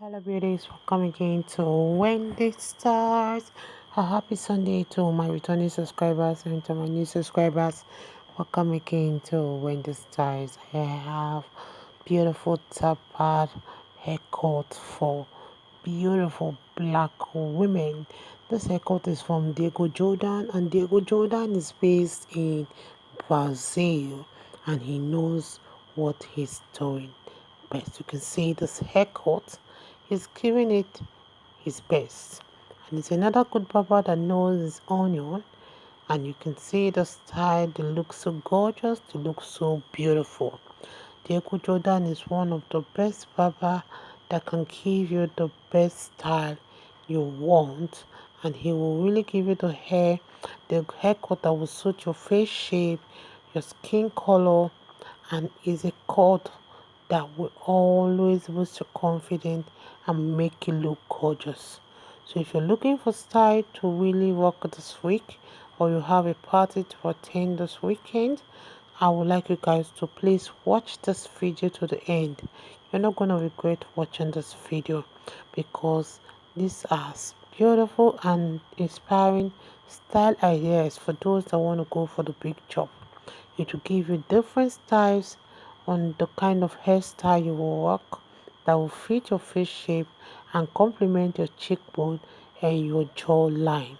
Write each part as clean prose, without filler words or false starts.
Hello beauties, welcome again to Wendy Stars. A happy Sunday to my returning subscribers and to my new subscribers. Welcome again to Wendy Stars. I have beautiful tapered haircut for beautiful black women. This haircut is from Diego Jordan, and Diego Jordan is based in Brazil, and he knows what he's doing best. You can see this haircut, he's giving it his best, and it's another good barber that knows his onion. And you can see the style, they look so gorgeous, they look so beautiful. Diego Jordan is one of the best barber that can give you the best style you want, and he will really give you the haircut that will suit your face shape, your skin color, and is a cut that will always boost your confidence and make you look gorgeous. So if you're looking for style to really rock this week, or you have a party to attend this weekend, I would like you guys to please watch this video to the end. You're not going to regret watching this video, because these are beautiful and inspiring style ideas for those that want to go for the big job. It will give you different styles on the kind of hairstyle you will rock that will fit your face shape and complement your cheekbone and your jawline.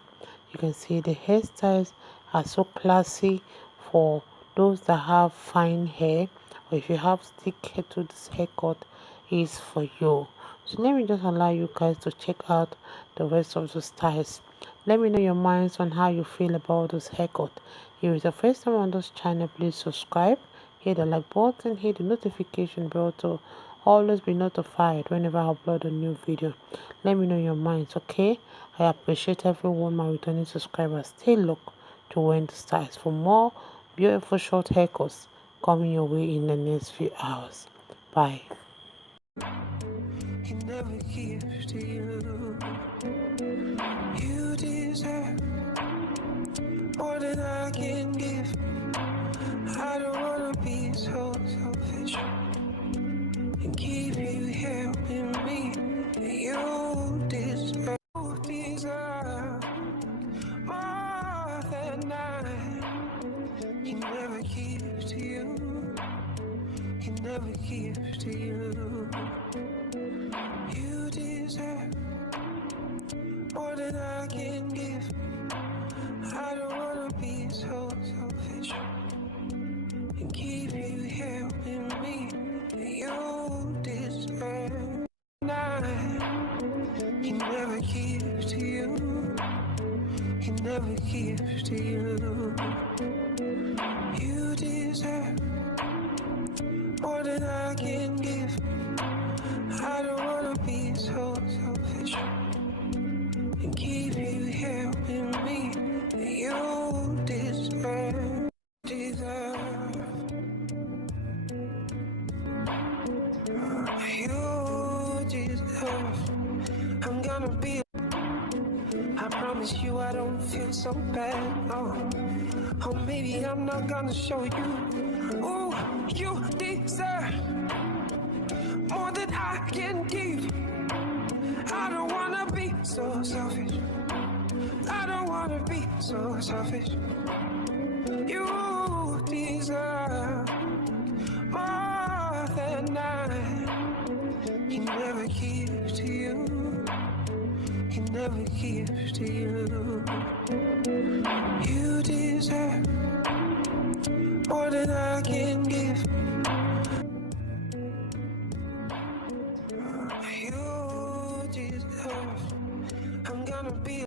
You can see the hairstyles are so classy for those that have fine hair, or if you have thick hair, to this haircut is for you. So let me just allow you guys to check out the rest of the styles. Let me know your minds on how you feel about this haircut. If it's the first time on this channel, please subscribe, hit the like button, hit the notification bell to always be notified whenever I upload a new video. Let me know your minds, okay? I appreciate everyone, my returning subscribers. Stay look to Wendy Styles for more beautiful short haircuts coming your way in the next few hours. Bye. He never gives to you. You deserve more than I can give. I don't wanna be so selfish and keep you helping me. You deserve more than I can never give to you. Can never give to you. You deserve more than I can give. I don't wanna be so selfish and keep you helping me. You deserve. I can never give to you. Can never give to you. You deserve more than I can give. I don't wanna be so selfish and keep you helping me. You deserve. You deserve. I'm gonna be. I promise you I don't feel so bad. Oh, maybe I'm not gonna show you. Oh, you deserve more than I can give. I don't wanna be so selfish. I don't wanna be so selfish. You deserve more than I can never give to you. Can never give to you. You deserve more than I can give. You deserve. I'm gonna be.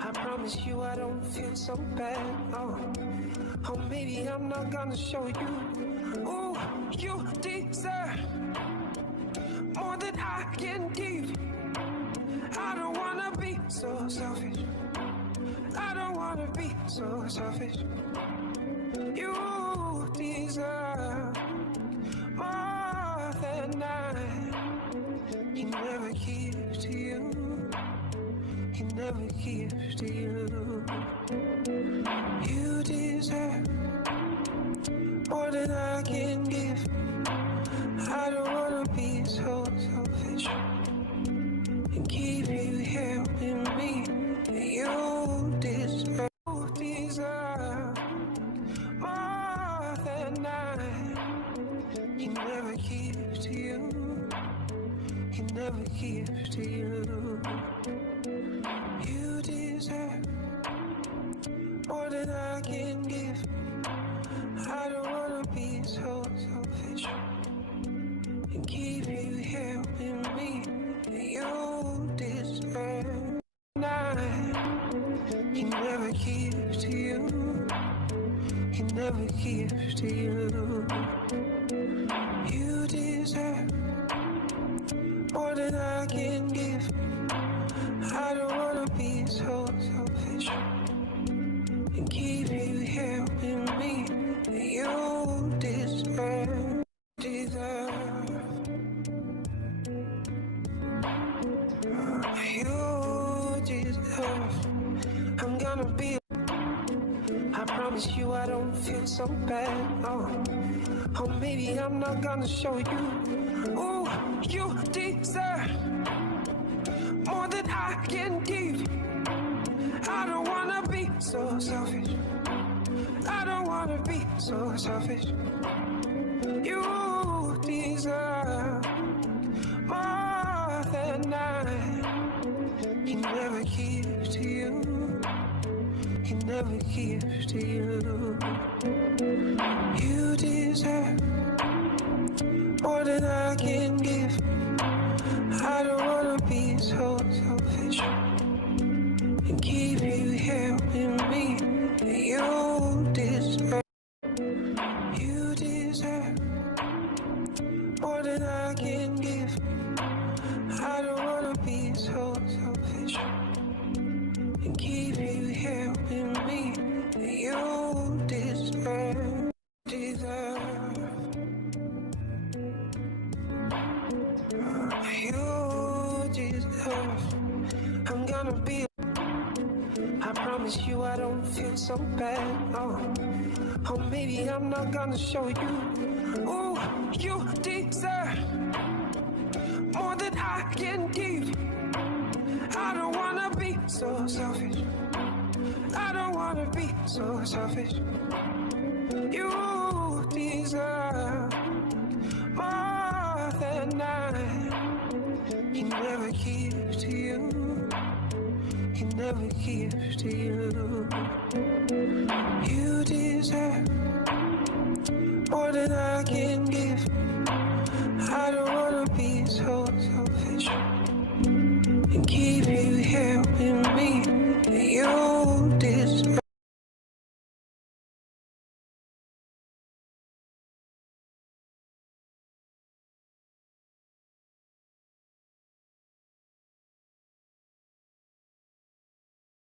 I promise you I don't feel so bad. Oh, maybe I'm not gonna show you. Oh, you deserve more than I can give. I don't wanna be so selfish. I don't wanna be so selfish. You deserve more than I can never give to you. Can never give to you. You deserve more than I can give. I don't wanna be so selfish never give to you. You deserve more than I can give. I don't wanna be so selfish and keep you here with me. You deserve. I can never give to you. Can never give to you. You deserve more than I can give. I don't wanna be so selfish and keep you here with me. You deserve, deserve. You deserve. I'm gonna be. I promise you I don't feel so bad. Oh, maybe I'm not gonna show you. Oh, you deserve more than I can give. I don't wanna be so selfish. I don't wanna be so selfish. You deserve more than I can never give to you. Can never give to you. You deserve more than I can give. I don't wanna be so selfish and keep you here with me. You deserve. You deserve more than I can give. I don't wanna be so selfish and keep you here with me. You deserve, deserve. You deserve. I'm gonna be. I promise you I don't feel so bad. Oh, maybe I'm not gonna show you. Oh, you deserve more than I can give. I don't wanna be so selfish. I don't wanna be so selfish. You deserve more than I can never give to you. Can never give to you. You deserve more than I can give. I don't wanna be so selfish and keep you here